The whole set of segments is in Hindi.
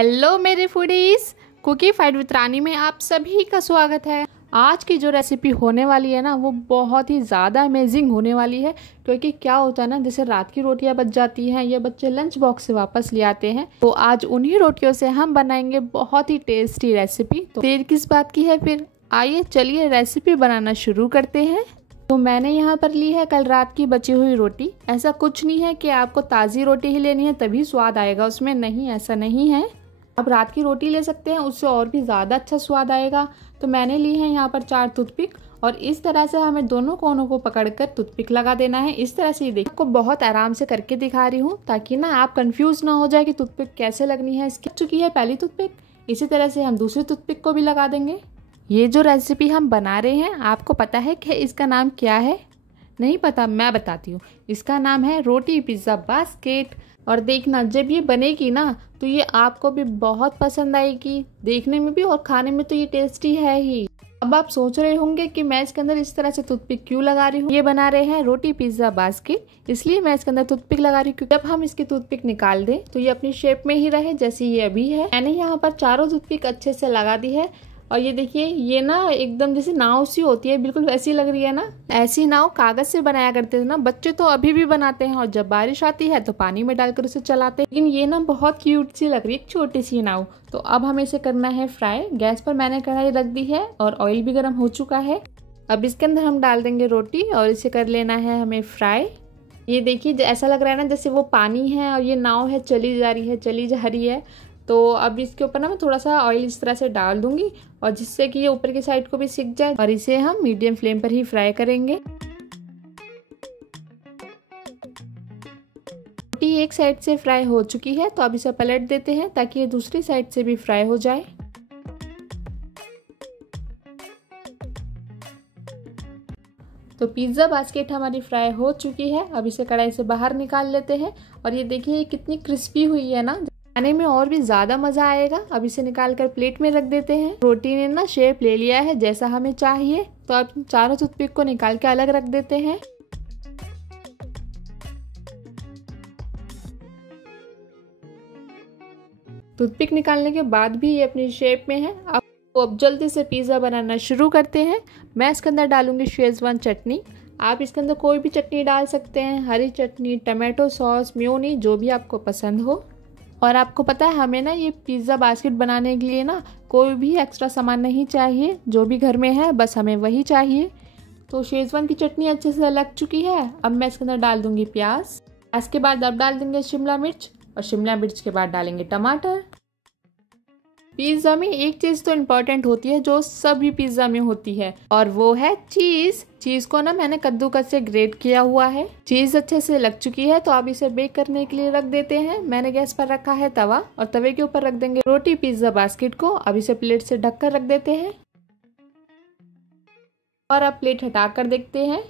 हेलो मेरे फूडीज, कुकी फाइट विद रानी में आप सभी का स्वागत है। आज की जो रेसिपी होने वाली है ना, वो बहुत ही ज़्यादा अमेजिंग होने वाली है। क्योंकि क्या होता है ना, जैसे रात की रोटियां बच जाती हैं या बच्चे लंच बॉक्स से वापस ले आते हैं, तो आज उन्हीं रोटियों से हम बनाएंगे बहुत ही टेस्टी रेसिपी। तो देर किस बात की है, फिर आइए चलिए रेसिपी बनाना शुरू करते हैं। तो मैंने यहाँ पर ली है कल रात की बची हुई रोटी। ऐसा कुछ नहीं है कि आपको ताज़ी रोटी ही लेनी है तभी स्वाद आएगा उसमें, नहीं, ऐसा नहीं है। आप रात की रोटी ले सकते हैं, उससे और भी ज़्यादा अच्छा स्वाद आएगा। तो मैंने ली है यहाँ पर 4 टूथपिक और इस तरह से हमें दोनों कोनों को पकड़कर टूथपिक लगा देना है। इस तरह से, ये देखिए, आपको बहुत आराम से करके दिखा रही हूँ ताकि ना आप कंफ्यूज ना हो जाए कि टूथपिक कैसे लगनी है। इसकी चुकी है पहली टूथपिक, इसी तरह से हम दूसरी टूथपिक को भी लगा देंगे। ये जो रेसिपी हम बना रहे हैं, आपको पता है कि इसका नाम क्या है? नहीं पता? मैं बताती हूँ। इसका नाम है रोटी पिज़्ज़ा बास्केट। और देखना, जब ये बनेगी ना तो ये आपको भी बहुत पसंद आएगी, देखने में भी और खाने में तो ये टेस्टी है ही। अब आप सोच रहे होंगे कि मैं इसके अंदर इस तरह से टूथपिक क्यों लगा रही हूँ। ये बना रहे हैं रोटी पिज़्ज़ा बास्केट, इसलिए मैं इसके अंदर टूथपिक लगा रही हूँ। क्योंकि जब हम इसकी टूथपिक निकाल दें तो ये अपनी शेप में ही रहे जैसी ये अभी है। मैंने यहाँ पर चारों टूथपिक अच्छे से लगा दी है। और ये देखिए, ये ना एकदम जैसे नाव सी होती है, बिल्कुल वैसी लग रही है ना। ऐसी नाव कागज से बनाया करते थे ना बच्चे, तो अभी भी बनाते हैं। और जब बारिश आती है तो पानी में डालकर उसे चलाते हैं। लेकिन ये ना बहुत क्यूट सी लग रही है, छोटी सी नाव। तो अब हमें इसे करना है फ्राई। गैस पर मैंने कढ़ाई रख दी है और ऑयल भी गर्म हो चुका है। अब इसके अंदर हम डाल देंगे रोटी और इसे कर लेना है हमें फ्राई। ये देखिए, ऐसा लग रहा है ना जैसे वो पानी है और ये नाव है, चली जा रही है। तो अब इसके ऊपर ना मैं थोड़ा सा ऑयल इस तरह से डाल दूंगी, और जिससे कि ये ऊपर की साइड को भी सिक जाए। और इसे हम मीडियम फ्लेम पर ही फ्राई करेंगे। रोटी एक साइड से फ्राई हो चुकी है, तो अब इसे पलट देते हैं ताकि ये दूसरी साइड से भी फ्राई हो जाए। तो पिज़्ज़ा बास्केट हमारी फ्राई हो चुकी है। अब इसे कढ़ाई से बाहर निकाल लेते हैं। और ये देखिए, ये कितनी क्रिस्पी हुई है ना, खाने में और भी ज़्यादा मज़ा आएगा। अब इसे निकाल कर प्लेट में रख देते हैं। रोटी ने ना शेप ले लिया है जैसा हमें चाहिए। तो अब चारों टूथपिक को निकाल के अलग रख देते हैं। टूथपिक निकालने के बाद भी ये अपनी शेप में है। अब जल्दी से पिज़्ज़ा बनाना शुरू करते हैं। मैं इसके अंदर डालूंगी शेज़वान चटनी। आप इसके अंदर कोई भी चटनी डाल सकते हैं, हरी चटनी, टमाटो सॉस, मेयोनीज, जो भी आपको पसंद हो। और आपको पता है, हमें ना ये पिज़्ज़ा बास्केट बनाने के लिए ना कोई भी एक्स्ट्रा सामान नहीं चाहिए, जो भी घर में है बस हमें वही चाहिए। तो शेज़वान की चटनी अच्छे से लग चुकी है। अब मैं इसके अंदर डाल दूंगी प्याज। इसके बाद अब डाल देंगे शिमला मिर्च, और शिमला मिर्च के बाद डालेंगे टमाटर। पिज़्ज़ा में एक चीज़ तो इम्पॉर्टेंट होती है जो सभी पिज़्ज़ा में होती है, और वो है चीज़। चीज़ को ना मैंने कद्दूकस से ग्रेट किया हुआ है। चीज़ अच्छे से लग चुकी है, तो अब इसे बेक करने के लिए रख देते हैं। मैंने गैस पर रखा है तवा, और तवे के ऊपर रख देंगे रोटी पिज़्ज़ा बास्केट को। अब इसे प्लेट से ढककर रख देते हैं। और अब प्लेट हटा कर देखते हैं,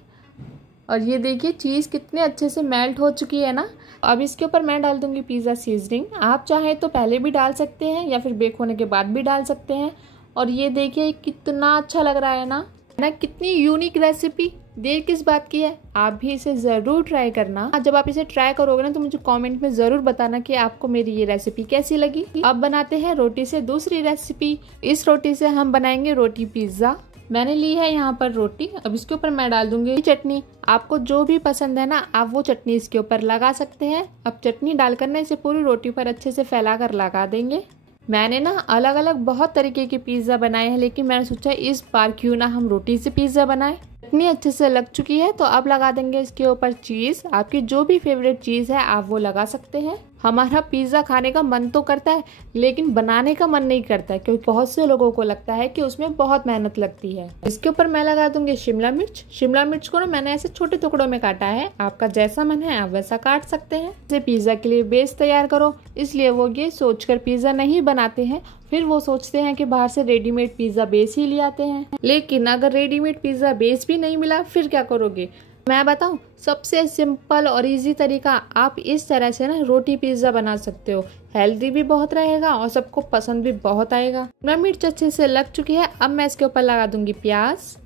और ये देखिए चीज़ कितने अच्छे से मेल्ट हो चुकी है ना। अब इसके ऊपर मैं डाल दूंगी पिज़्ज़ा सीजनिंग। आप चाहें तो पहले भी डाल सकते हैं या फिर बेक होने के बाद भी डाल सकते हैं। और ये देखिए कितना अच्छा लग रहा है ना, कितनी यूनिक रेसिपी। देर किस बात की है, आप भी इसे ज़रूर ट्राई करना। जब आप इसे ट्राई करोगे ना तो मुझे कमेंट में ज़रूर बताना कि आपको मेरी ये रेसिपी कैसी लगी। अब बनाते हैं रोटी से दूसरी रेसिपी। इस रोटी से हम बनाएंगे रोटी पिज़्ज़ा। मैंने ली है यहाँ पर रोटी। अब इसके ऊपर मैं डाल दूंगी चटनी। आपको जो भी पसंद है ना, आप वो चटनी इसके ऊपर लगा सकते हैं। अब चटनी डालकर ना इसे पूरी रोटी पर अच्छे से फैलाकर लगा देंगे। मैंने ना अलग अलग बहुत तरीके के पिज़्ज़ा बनाए हैं, लेकिन मैंने सोचा इस बार क्यों ना हम रोटी से पिज़्ज़ा बनाएं। चटनी अच्छे से लग चुकी है, तो अब लगा देंगे इसके ऊपर चीज़। आपकी जो भी फेवरेट चीज़ है आप वो लगा सकते हैं। हमारा पिज़्ज़ा खाने का मन तो करता है, लेकिन बनाने का मन नहीं करता है, क्योंकि बहुत से लोगों को लगता है कि उसमें बहुत मेहनत लगती है। इसके ऊपर मैं लगा दूंगी शिमला मिर्च। शिमला मिर्च को ना मैंने ऐसे छोटे टुकड़ों में काटा है। आपका जैसा मन है आप वैसा काट सकते हैं। जैसे पिज़्ज़ा के लिए बेस तैयार करो, इसलिए वो ये सोचकर पिज़्ज़ा नहीं बनाते हैं। फिर वो सोचते हैं कि बाहर से रेडीमेड पिज़्ज़ा बेस ही ले आते हैं। लेकिन अगर रेडीमेड पिज़्ज़ा बेस भी नहीं मिला फिर क्या करोगे? मैं बताऊं, सबसे सिंपल और इजी तरीका, आप इस तरह से ना रोटी पिज़्ज़ा बना सकते हो। हेल्दी भी बहुत रहेगा और सबको पसंद भी बहुत आएगा। मिर्च अच्छे से लग चुकी है। अब मैं इसके ऊपर लगा दूंगी प्याज,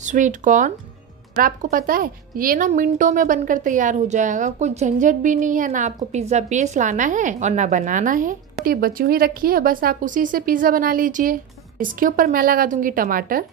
स्वीट कॉर्न। और आपको पता है ये ना मिनटों में बनकर तैयार हो जाएगा। कोई झंझट भी नहीं है, ना आपको पिज़्ज़ा बेस लाना है और ना बनाना है। रोटी बची हुई रखी है, बस आप उसी से पिज़्ज़ा बना लीजिए। इसके ऊपर मैं लगा दूंगी टमाटर।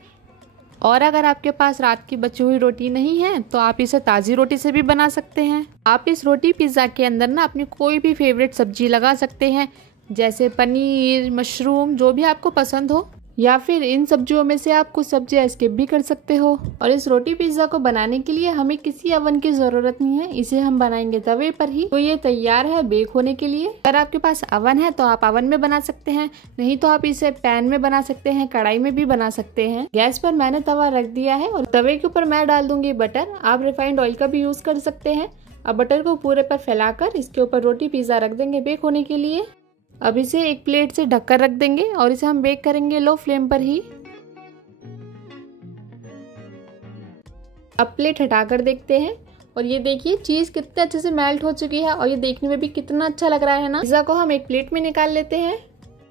और अगर आपके पास रात की बची हुई रोटी नहीं है तो आप इसे ताज़ी रोटी से भी बना सकते हैं। आप इस रोटी पिज़्ज़ा के अंदर ना अपनी कोई भी फेवरेट सब्जी लगा सकते हैं, जैसे पनीर, मशरूम, जो भी आपको पसंद हो, या फिर इन सब्जियों में से आप कुछ सब्जियां स्किप भी कर सकते हो। और इस रोटी पिज़्ज़ा को बनाने के लिए हमें किसी अवन की ज़रूरत नहीं है, इसे हम बनाएंगे तवे पर ही। तो ये तैयार है बेक होने के लिए। अगर आपके पास अवन है तो आप अवन में बना सकते हैं, नहीं तो आप इसे पैन में बना सकते हैं, कढ़ाई में भी बना सकते हैं। गैस पर मैंने तवा रख दिया है और तवे के ऊपर मैं डाल दूंगी बटर। आप रिफाइंड ऑयल का भी यूज कर सकते हैं। अब बटर को पूरे पर फैलाकर इसके ऊपर रोटी पिज़्ज़ा रख देंगे बेक होने के लिए। अब इसे एक प्लेट से ढककर रख देंगे और इसे हम बेक करेंगे लो फ्लेम पर ही। अब प्लेट हटाकर देखते हैं और ये देखिए चीज़ कितने अच्छे से मेल्ट हो चुकी है और ये देखने में भी कितना अच्छा लग रहा है ना। पिज़्ज़ा को हम एक प्लेट में निकाल लेते हैं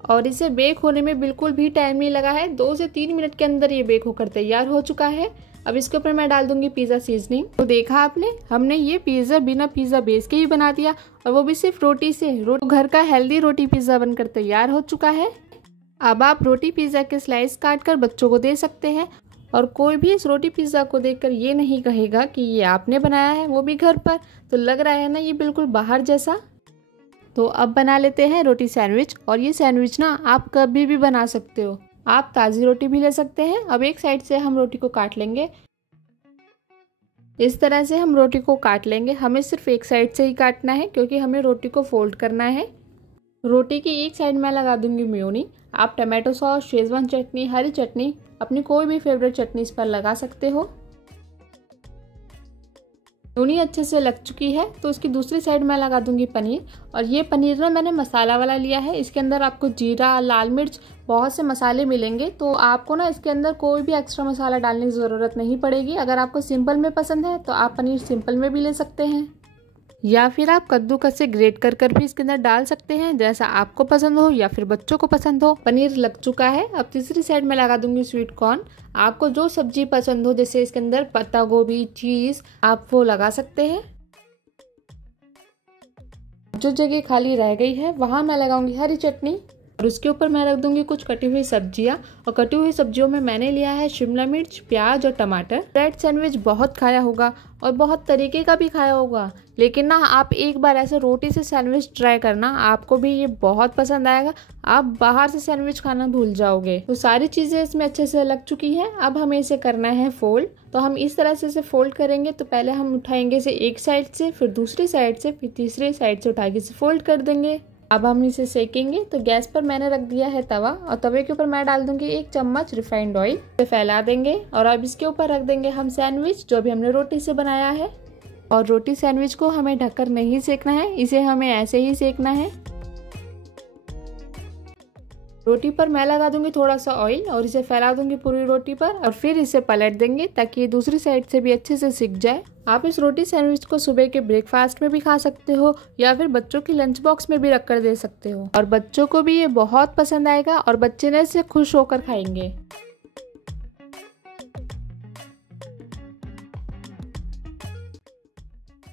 और इसे बेक होने में बिल्कुल भी टाइम नहीं लगा है। 2 से 3 मिनट के अंदर ये बेक होकर तैयार हो चुका है। अब इसके ऊपर मैं डाल दूंगी पिज़्ज़ा सीजनिंग। तो देखा आपने, हमने ये पिज़्ज़ा बिना पिज़्ज़ा बेस के ही बना दिया और वो भी सिर्फ रोटी से। घर का हेल्दी रोटी पिज़्ज़ा बनकर तैयार हो चुका है। अब आप रोटी पिज़्ज़ा के स्लाइस काट कर बच्चों को दे सकते हैं और कोई भी इस रोटी पिज़्ज़ा को देखकर ये नहीं कहेगा कि ये आपने बनाया है, वो भी घर पर। तो लग रहा है ना ये बिल्कुल बाहर जैसा। तो अब बना लेते हैं रोटी सैंडविच। और ये सैंडविच ना आप कभी भी बना सकते हो, आप ताज़ी रोटी भी ले सकते हैं। अब एक साइड से हम रोटी को काट लेंगे, इस तरह से हम रोटी को काट लेंगे। हमें सिर्फ एक साइड से ही काटना है क्योंकि हमें रोटी को फोल्ड करना है। रोटी की एक साइड मैं लगा दूंगी मेयोनी। आप टमाटो सॉस, शेजवान चटनी, हरी चटनी, अपनी कोई भी फेवरेट चटनी इस पर लगा सकते हो। मेयोनी अच्छे से लग चुकी है तो उसकी दूसरी साइड मैं लगा दूंगी पनीर। और ये पनीर ना मैंने मसाला वाला लिया है। इसके अंदर आपको जीरा, लाल मिर्च, बहुत से मसाले मिलेंगे। तो आपको ना इसके अंदर कोई भी एक्स्ट्रा मसाला डालने की ज़रूरत नहीं पड़ेगी। अगर आपको सिंपल में पसंद है तो आप पनीर सिंपल में भी ले सकते हैं, या फिर आप कद्दूकस से ग्रेट कर कर भी इसके अंदर डाल सकते हैं, जैसा आपको पसंद हो या फिर बच्चों को पसंद हो। पनीर लग चुका है। अब तीसरी साइड में लगा दूंगी स्वीट कॉर्न। आपको जो सब्जी पसंद हो, जैसे इसके अंदर पत्ता गोभी, चीज, आप वो लगा सकते हैं। जो जगह खाली रह गई है वहां मैं लगाऊंगी हरी चटनी और उसके ऊपर मैं रख दूंगी कुछ कटी हुई सब्जियां। और कटी हुई सब्जियों में मैंने लिया है शिमला मिर्च, प्याज और टमाटर। ब्रेड सैंडविच बहुत खाया होगा और बहुत तरीके का भी खाया होगा, लेकिन ना आप एक बार ऐसे रोटी से सैंडविच ट्राई करना, आपको भी ये बहुत पसंद आएगा। आप बाहर से सैंडविच खाना भूल जाओगे। तो सारी चीजें इसमें अच्छे से लग चुकी हैं। अब हमें इसे करना है फोल्ड। तो हम इस तरह से इसे फोल्ड करेंगे। तो पहले हम उठाएंगे इसे एक साइड से, फिर दूसरी साइड से, फिर तीसरी साइड से उठा के इसे फोल्ड कर देंगे। अब हम इसे सेकेंगे। तो गैस पर मैंने रख दिया है तवा और तवे के ऊपर मैं डाल दूंगी 1 चम्मच रिफाइंड ऑयल। इसे फैला देंगे और अब इसके ऊपर रख देंगे हम सैंडविच जो भी हमने रोटी से बनाया है। और रोटी सैंडविच को हमें ढककर नहीं सेकना है, इसे हमें ऐसे ही सेकना है। रोटी पर मैं लगा दूंगी थोड़ा सा ऑयल और इसे फैला दूंगी पूरी रोटी पर और फिर इसे पलट देंगे ताकि ये दूसरी साइड से भी अच्छे से सिक जाए। आप इस रोटी सैंडविच को सुबह के ब्रेकफास्ट में भी खा सकते हो या फिर बच्चों के लंच बॉक्स में भी रख कर दे सकते हो और बच्चों को भी ये बहुत पसंद आएगा और बच्चे ने इसे खुश होकर खाएंगे।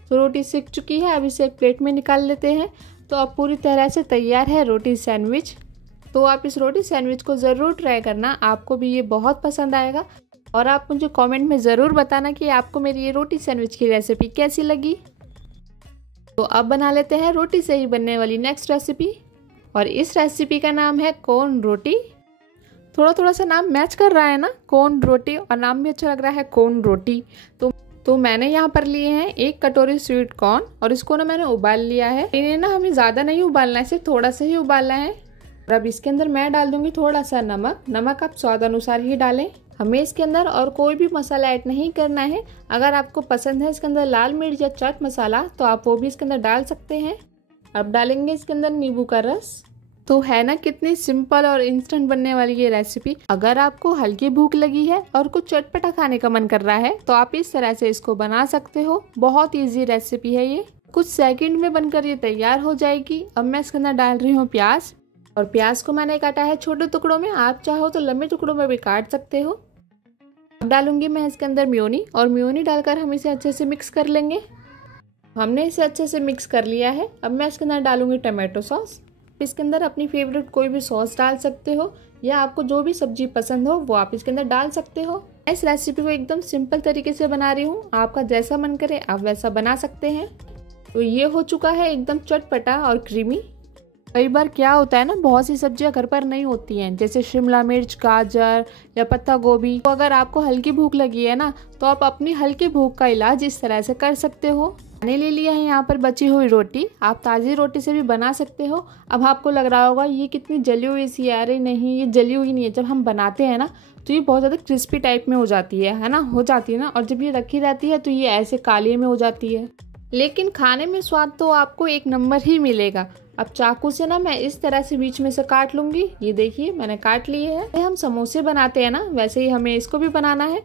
तो रोटी सिक चुकी है। अब इसे एक प्लेट में निकाल लेते हैं। तो अब पूरी तरह से तैयार है रोटी सैंडविच। तो आप इस रोटी सैंडविच को ज़रूर ट्राई करना, आपको भी ये बहुत पसंद आएगा। और आप मुझे कमेंट में ज़रूर बताना कि आपको मेरी ये रोटी सैंडविच की रेसिपी कैसी लगी। तो अब बना लेते हैं रोटी से ही बनने वाली नेक्स्ट रेसिपी। और इस रेसिपी का नाम है कोन रोटी। थोड़ा सा नाम मैच कर रहा है ना, कोन रोटी, और नाम भी अच्छा लग रहा है कोन रोटी। तो मैंने यहाँ पर लिए हैं 1 कटोरी स्वीट कॉर्न और इसको ना मैंने उबाल लिया है। इन्हें ना हमें ज़्यादा नहीं उबालना है, सिर्फ थोड़ा सा ही उबालना है। और अब इसके अंदर मैं डाल दूंगी थोड़ा सा नमक। नमक आप स्वाद अनुसार ही डालें। हमें इसके अंदर और कोई भी मसाला ऐड नहीं करना है। अगर आपको पसंद है इसके अंदर लाल मिर्च या चाट मसाला तो आप वो भी इसके अंदर डाल सकते हैं। अब डालेंगे इसके अंदर नींबू का रस। तो है ना कितनी सिंपल और इंस्टेंट बनने वाली ये रेसिपी। अगर आपको हल्की भूख लगी है और कुछ चटपटा खाने का मन कर रहा है तो आप इस तरह से इसको बना सकते हो। बहुत इजी रेसिपी है ये, कुछ सेकंड में बनकर ये तैयार हो जाएगी। अब मैं इसके अंदर डाल रही हूँ प्याज और प्याज को मैंने काटा है छोटे टुकड़ों में, आप चाहो तो लंबे टुकड़ों में भी काट सकते हो। अब डालूंगी मैं इसके अंदर मेयोनी और मेयोनी डालकर हम इसे अच्छे से मिक्स कर लेंगे। हमने इसे अच्छे से मिक्स कर लिया है। अब मैं इसके अंदर डालूंगी टमाटो सॉस इसके अंदर अपनी फेवरेट कोई भी सॉस डाल सकते हो या आपको जो भी सब्जी पसंद हो वो आप इसके अंदर डाल सकते हो। इस रेसिपी को एकदम सिंपल तरीके से बना रही हूँ, आपका जैसा मन करे आप वैसा बना सकते हैं। तो ये हो चुका है एकदम चटपटा और क्रीमी। कई बार क्या होता है ना, बहुत सी सब्जियां घर पर नहीं होती हैं, जैसे शिमला मिर्च, गाजर या पत्ता गोभी। तो अगर आपको हल्की भूख लगी है ना, तो आप अपनी हल्की भूख का इलाज इस तरह से कर सकते हो। मैंने ले लिया है यहाँ पर बची हुई रोटी, आप ताज़ी रोटी से भी बना सकते हो। अब आपको लग रहा होगा ये कितनी जली हुई सी है, अरे नहीं ये जली हुई नहीं है। जब हम बनाते हैं ना तो ये बहुत ज़्यादा क्रिस्पी टाइप में हो जाती है ना, हो जाती है ना। और जब ये रखी रहती है तो ये ऐसे काले में हो जाती है, लेकिन खाने में स्वाद तो आपको एक नंबर ही मिलेगा। अब चाकू से ना मैं इस तरह से बीच में से काट लूंगी। ये देखिए मैंने काट लिए है। हम समोसे बनाते हैं ना, वैसे ही हमें इसको भी बनाना है।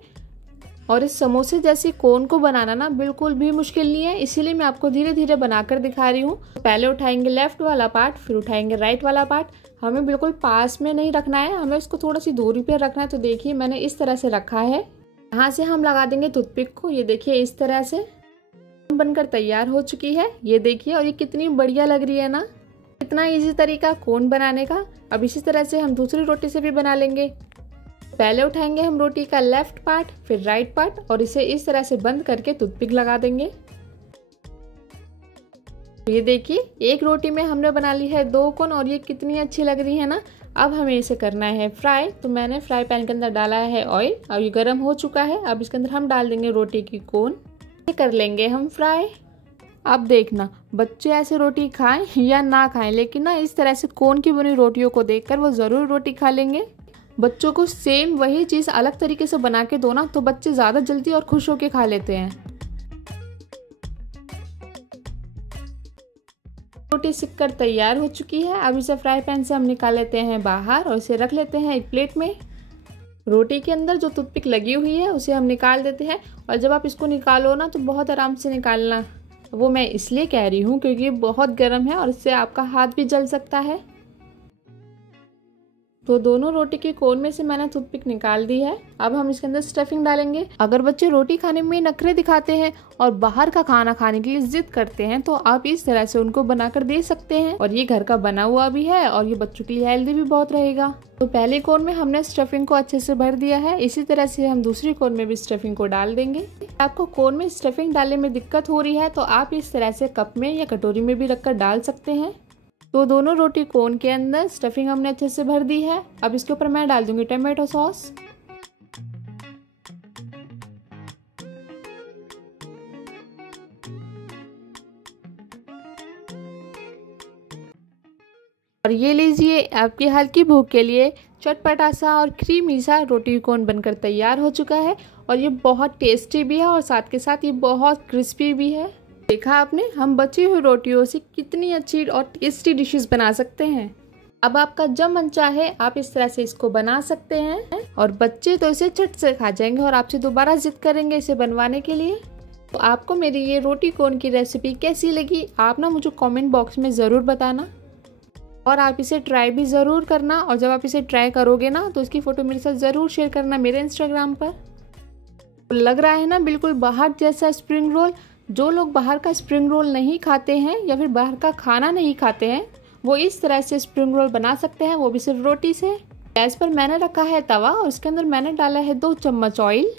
और इस समोसे जैसी कोन को बनाना ना बिल्कुल भी मुश्किल नहीं है, इसीलिए मैं आपको धीरे धीरे बनाकर दिखा रही हूँ। पहले उठाएंगे लेफ्ट वाला पार्ट, फिर उठाएंगे राइट वाला पार्ट। हमें बिल्कुल पास में नहीं रखना है, हमें इसको थोड़ा सी दूरी पे रखना है। तो देखिए मैंने इस तरह से रखा है। यहाँ से हम लगा देंगे टूथपिक को, ये देखिए इस तरह से बनकर तैयार हो चुकी है। ये देखिए, और ये कितनी बढ़िया लग रही है ना, इतना इजी तरीका कोन बनाने का। अब इसी तरह से हम दूसरी रोटी से भी बना लेंगे। पहले उठाएंगे हम रोटी का लेफ्ट पार्ट, फिर राइट पार्ट, और इसे इस तरह से बंद करके टूथपिक लगा देंगे। ये देखिए एक रोटी में हमने बना ली है 2 कोन, और ये कितनी अच्छी लग रही है ना। अब हमें इसे करना है फ्राई। तो मैंने फ्राई पैन के अंदर डाला है ऑयल, अब ये गर्म हो चुका है। अब इसके अंदर हम डाल देंगे रोटी की कोन, कर लेंगे हम फ्राई। अब देखना बच्चे ऐसे रोटी खाएं या ना खाएं, लेकिन ना इस तरह से कोन की बनी रोटियों को देखकर वो ज़रूर रोटी खा लेंगे। बच्चों को सेम वही चीज़ अलग तरीके से बना के दो ना, तो बच्चे ज़्यादा जल्दी और खुश होके खा लेते हैं। रोटी सिककर तैयार हो चुकी है। अब इसे फ्राई पैन से हम निकाल लेते हैं बाहर और इसे रख लेते हैं एक प्लेट में। रोटी के अंदर जो टूथपिक लगी हुई है उसे हम निकाल देते हैं। और जब आप इसको निकालो ना तो बहुत आराम से निकालना। वो मैं इसलिए कह रही हूँ क्योंकि ये बहुत गर्म है और इससे आपका हाथ भी जल सकता है। तो दोनों रोटी के कोन में से मैंने टूथपिक निकाल दी है। अब हम इसके अंदर स्टफिंग डालेंगे। अगर बच्चे रोटी खाने में नखरे दिखाते हैं और बाहर का खाना खाने के लिए जिद करते हैं, तो आप इस तरह से उनको बनाकर दे सकते हैं। और ये घर का बना हुआ भी है और ये बच्चों के लिए हेल्दी भी बहुत रहेगा। तो पहले कोन में हमने स्टफिंग को अच्छे से भर दिया है, इसी तरह से हम दूसरी कोन में भी स्टफिंग को डाल देंगे। आपको कोन में स्टफिंग डालने में दिक्कत हो रही है तो आप इस तरह से कप में या कटोरी में भी रखकर डाल सकते हैं। तो दोनों रोटी कोन के अंदर स्टफिंग हमने अच्छे से भर दी है। अब इसके ऊपर मैं डाल दूंगी टमाटो सॉस। और ये लीजिए आपकी हल्की भूख के लिए चटपटा सा और क्रीमी सा रोटी कोन बनकर तैयार हो चुका है। और ये बहुत टेस्टी भी है और साथ के साथ ये बहुत क्रिस्पी भी है। देखा आपने, हम बची हुई रोटियों से कितनी अच्छी और टेस्टी डिशेस बना सकते हैं। अब आपका जब मन चाहे आप इस तरह से इसको बना सकते हैं और बच्चे तो इसे झट से खा जाएंगे और आपसे दोबारा जिद करेंगे इसे बनवाने के लिए। तो आपको मेरी ये रोटी कोन की रेसिपी कैसी लगी, आप ना मुझे कमेंट बॉक्स में ज़रूर बताना। और आप इसे ट्राई भी ज़रूर करना। और जब आप इसे ट्राई करोगे ना तो इसकी फ़ोटो मेरे साथ ज़रूर शेयर करना मेरे इंस्टाग्राम पर। लग रहा है ना बिल्कुल बाहर जैसा स्प्रिंग रोल। जो लोग बाहर का स्प्रिंग रोल नहीं खाते हैं या फिर बाहर का खाना नहीं खाते हैं, वो इस तरह से स्प्रिंग रोल बना सकते हैं, वो भी सिर्फ रोटी से। गैस पर मैंने रखा है तवा और इसके अंदर मैंने डाला है 2 चम्मच ऑयल।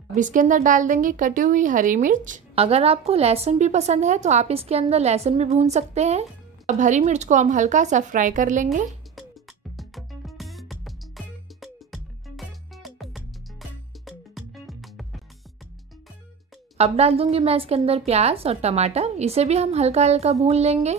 अब इसके अंदर डाल देंगे कटी हुई हरी मिर्च। अगर आपको लहसुन भी पसंद है तो आप इसके अंदर लहसुन भी भून सकते हैं। अब हरी मिर्च को हम हल्का सा फ्राई कर लेंगे। अब डाल दूंगी मैं इसके अंदर प्याज और टमाटर, इसे भी हम हल्का हल्का भून लेंगे।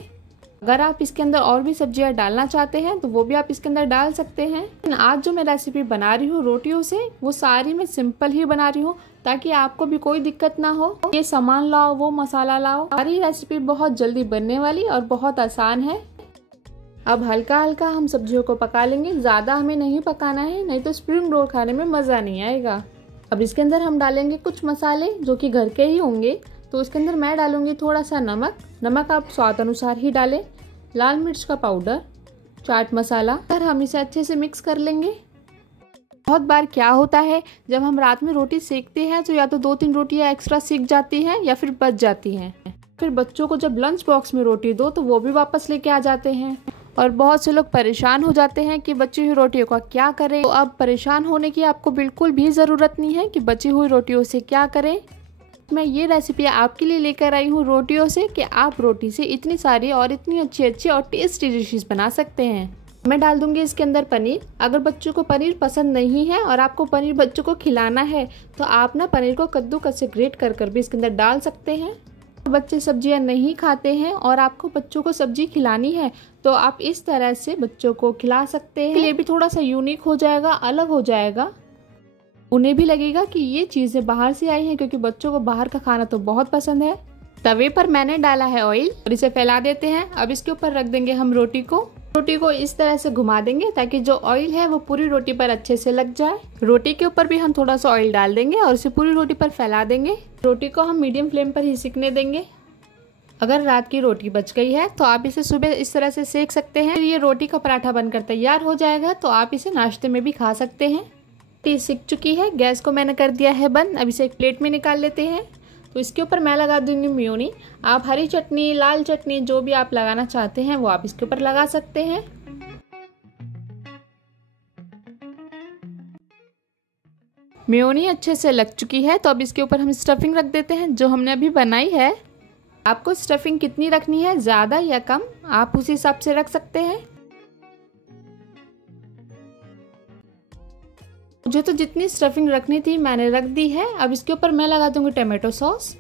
अगर आप इसके अंदर और भी सब्जियां डालना चाहते हैं तो वो भी आप इसके अंदर डाल सकते हैं। लेकिन आज जो मैं रेसिपी बना रही हूँ रोटियों से, वो सारी मैं सिंपल ही बना रही हूँ ताकि आपको भी कोई दिक्कत ना हो। ये सामान लाओ, वो मसाला लाओ, सारी रेसिपी बहुत जल्दी बनने वाली और बहुत आसान है। अब हल्का हल्का हम सब्जियों को पका लेंगे, ज़्यादा हमें नहीं पकाना है, नहीं तो स्प्रिंग रोल खाने में मज़ा नहीं आएगा। अब इसके अंदर हम डालेंगे कुछ मसाले जो कि घर के ही होंगे। तो इसके अंदर मैं डालूंगी थोड़ा सा नमक आप स्वाद अनुसार ही डालें, लाल मिर्च का पाउडर, चाट मसाला। फिर हम इसे अच्छे से मिक्स कर लेंगे। बहुत बार क्या होता है, जब हम रात में रोटी सेकते हैं तो या तो 2-3 रोटियां एक्स्ट्रा सीख जाती हैं या फिर बच जाती हैं। फिर बच्चों को जब लंच बॉक्स में रोटी दो तो वो भी वापस लेके आ जाते हैं। और बहुत से लोग परेशान हो जाते हैं कि बची हुई रोटियों का क्या करें। तो अब परेशान होने की आपको बिल्कुल भी ज़रूरत नहीं है कि बची हुई रोटियों से क्या करें। मैं ये रेसिपी आपके लिए लेकर आई हूँ रोटियों से कि आप रोटी से इतनी सारी और इतनी अच्छी अच्छी और टेस्टी डिशेस बना सकते हैं। मैं डाल दूंगी इसके अंदर पनीर। अगर बच्चों को पनीर पसंद नहीं है और आपको पनीर बच्चों को खिलाना है तो आप ना पनीर को कद्दूकस से ग्रेट कर भी इसके अंदर डाल सकते हैं। बच्चे सब्जियां नहीं खाते हैं और आपको बच्चों को सब्जी खिलानी है तो आप इस तरह से बच्चों को खिला सकते हैं। ये भी थोड़ा सा यूनिक हो जाएगा, अलग हो जाएगा। उन्हें भी लगेगा कि ये चीज़ें बाहर से आई हैं, क्योंकि बच्चों को बाहर का खाना तो बहुत पसंद है। तवे पर मैंने डाला है ऑयल और इसे फैला देते हैं। अब इसके ऊपर रख देंगे हम रोटी को इस तरह से घुमा देंगे ताकि जो ऑयल है वो पूरी रोटी पर अच्छे से लग जाए। रोटी के ऊपर भी हम थोड़ा सा ऑयल डाल देंगे और इसे पूरी रोटी पर फैला देंगे। रोटी को हम मीडियम फ्लेम पर ही सेकने देंगे। अगर रात की रोटी बच गई है तो आप इसे सुबह इस तरह से सेक सकते हैं। ये रोटी का पराठा बनकर तैयार हो जाएगा तो आप इसे नाश्ते में भी खा सकते हैं। रोटी सिक चुकी है, गैस को मैंने कर दिया है बंद। अब इसे एक प्लेट में निकाल लेते हैं। तो इसके ऊपर मैं लगा दूंगी मेयोनी। आप हरी चटनी, लाल चटनी, जो भी आप लगाना चाहते हैं वो आप इसके ऊपर लगा सकते हैं। मेयोनी अच्छे से लग चुकी है तो अब इसके ऊपर हम स्टफिंग रख देते हैं जो हमने अभी बनाई है। आपको स्टफिंग कितनी रखनी है, ज़्यादा या कम, आप उस हिसाब से रख सकते हैं। मुझे तो जितनी स्टफिंग रखनी थी मैंने रख दी है। अब इसके ऊपर मैं लगा दूंगी टमाटो सॉस।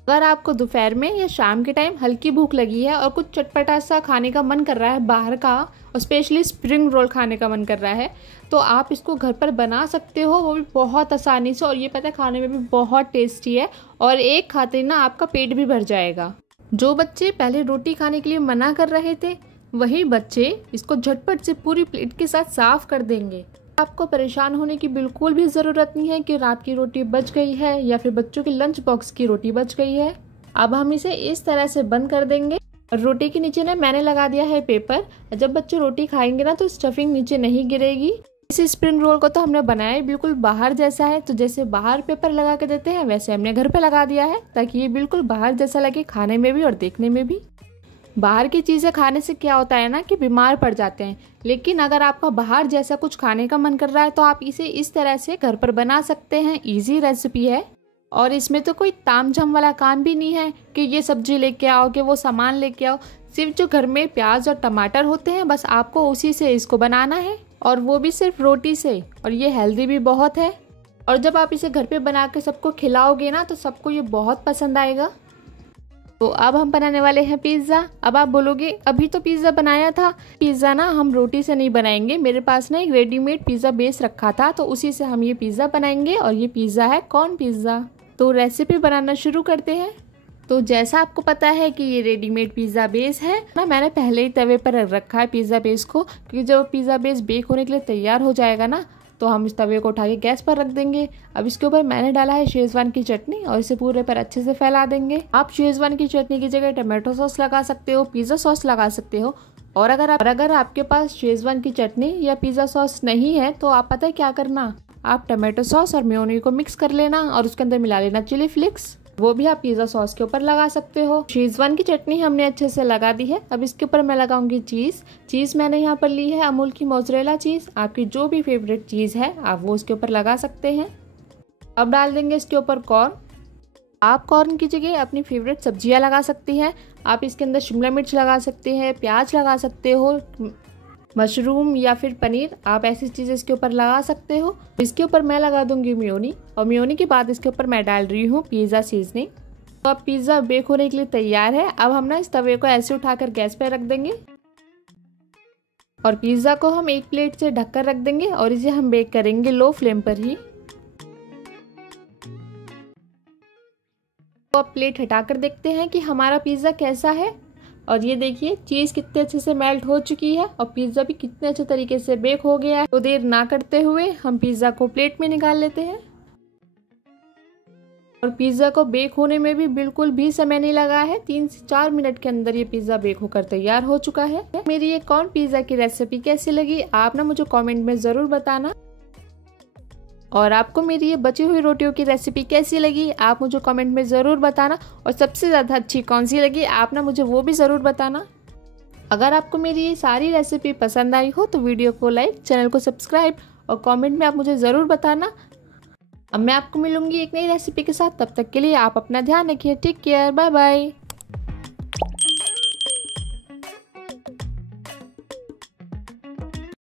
अगर आपको दोपहर में या शाम के टाइम हल्की भूख लगी है और कुछ चटपटा सा खाने का मन कर रहा है बाहर का, और स्पेशली स्प्रिंग रोल खाने का मन कर रहा है, तो आप इसको घर पर बना सकते हो, वो भी बहुत आसानी से। और ये पता है खाने में भी बहुत टेस्टी है और एक खाते ना आपका पेट भी भर जाएगा। जो बच्चे पहले रोटी खाने के लिए मना कर रहे थे वही बच्चे इसको झटपट से पूरी प्लेट के साथ साफ कर देंगे। आपको परेशान होने की बिल्कुल भी ज़रूरत नहीं है कि रात की रोटी बच गई है या फिर बच्चों के लंच बॉक्स की रोटी बच गई है। अब हम इसे इस तरह से बंद कर देंगे। और रोटी के नीचे ना मैंने लगा दिया है पेपर। जब बच्चे रोटी खाएंगे ना तो स्टफिंग नीचे नहीं गिरेगी। इस स्प्रिंग रोल को तो हमने बनाया बिल्कुल बाहर जैसा है, तो जैसे बाहर पेपर लगा के देते हैं वैसे हमने घर पे लगा दिया है ताकि ये बिल्कुल बाहर जैसा लगे खाने में भी और देखने में भी। बाहर की चीज़ें खाने से क्या होता है ना कि बीमार पड़ जाते हैं, लेकिन अगर आपका बाहर जैसा कुछ खाने का मन कर रहा है तो आप इसे इस तरह से घर पर बना सकते हैं। इजी रेसिपी है और इसमें तो कोई तामझाम वाला काम भी नहीं है कि ये सब्जी लेके आओ, कि वो सामान लेके आओ। सिर्फ जो घर में प्याज और टमाटर होते हैं बस आपको उसी से इसको बनाना है, और वो भी सिर्फ रोटी से। और ये हेल्दी भी बहुत है। और जब आप इसे घर पे बना के सबको खिलाओगे ना तो सबको ये बहुत पसंद आएगा। तो अब हम बनाने वाले हैं पिज़्ज़ा। अब आप बोलोगे अभी तो पिज़्ज़ा बनाया था। पिज़्ज़ा ना हम रोटी से नहीं बनाएंगे। मेरे पास ना एक रेडीमेड पिज़्ज़ा बेस रखा था तो उसी से हम ये पिज़्ज़ा बनाएंगे, और ये पिज़्ज़ा है कॉर्न पिज़्ज़ा। तो रेसिपी बनाना शुरू करते हैं। तो जैसा आपको पता है कि ये रेडीमेड पिज़्ज़ा बेस है ना, मैंने पहले ही तवे पर रखा है पिज़्ज़ा बेस को, क्योंकि जब पिज़्ज़ा बेस बेक होने के लिए तैयार हो जाएगा ना तो हम इस तवे को उठा के गैस पर रख देंगे। अब इसके ऊपर मैंने डाला है शेजवान की चटनी और इसे पूरे पर अच्छे से फैला देंगे। आप शेजवान की चटनी की जगह टमाटो सॉस लगा सकते हो, पिज़्ज़ा सॉस लगा सकते हो। और अगर आपके पास शेजवान की चटनी या पिज़्ज़ा सॉस नहीं है तो आप पता है क्या करना, आप टमाटो सॉस और मेयोनी को मिक्स कर लेना और उसके अंदर मिला लेना चिली फ्लेक्स, वो भी आप पिज़्ज़ा सॉस के ऊपर लगा सकते हो। शेजवान की चटनी हमने अच्छे से लगा दी है। अब इसके ऊपर मैं लगाऊंगी चीज़ मैंने यहाँ पर ली है अमूल की मोज़रेला चीज़। आपकी जो भी फेवरेट चीज़ है आप वो इसके ऊपर लगा सकते हैं। अब डाल देंगे इसके ऊपर कॉर्न। आप कॉर्न की जगह अपनी फेवरेट सब्जियाँ लगा सकती हैं। आप इसके अंदर शिमला मिर्च लगा सकते हैं, प्याज लगा सकते हो, मशरूम या फिर पनीर, आप ऐसी चीज़ें इसके ऊपर लगा सकते हो। इसके ऊपर मैं लगा दूंगी मेयोनी, और मेयोनी के बाद इसके ऊपर मैं डाल रही हूँ पिज़्ज़ा सीजनिंग। तो अब पिज़्ज़ा बेक होने के लिए तैयार है। अब हम ना इस तवे को ऐसे उठाकर गैस पर रख देंगे और पिज़्ज़ा को हम एक प्लेट से ढककर रख देंगे और इसे हम बेक करेंगे लो फ्लेम पर ही। तो अब प्लेट हटाकर देखते हैं कि हमारा पिज़्ज़ा कैसा है। और ये देखिए चीज़ कितने अच्छे से मेल्ट हो चुकी है और पिज़्ज़ा भी कितने अच्छे तरीके से बेक हो गया है। तो देर ना करते हुए हम पिज़्ज़ा को प्लेट में निकाल लेते हैं। और पिज़्ज़ा को बेक होने में भी बिल्कुल भी समय नहीं लगा है। 3 से 4 मिनट के अंदर ये पिज़्ज़ा बेक होकर तैयार हो चुका है। मेरी ये कॉर्न पिज़्ज़ा की रेसिपी कैसी लगी आप ना मुझे कमेंट में ज़रूर बताना। और आपको मेरी ये बची हुई रोटियों की रेसिपी कैसी लगी आप मुझे कमेंट में ज़रूर बताना। और सबसे ज़्यादा अच्छी कौन सी लगी आप ना मुझे वो भी ज़रूर बताना। अगर आपको मेरी ये सारी रेसिपी पसंद आई हो तो वीडियो को लाइक, चैनल को सब्सक्राइब और कमेंट में आप मुझे ज़रूर बताना। अब मैं आपको मिलूंगी एक नई रेसिपी के साथ। तब तक के लिए आप अपना ध्यान रखिए। Take care, bye bye.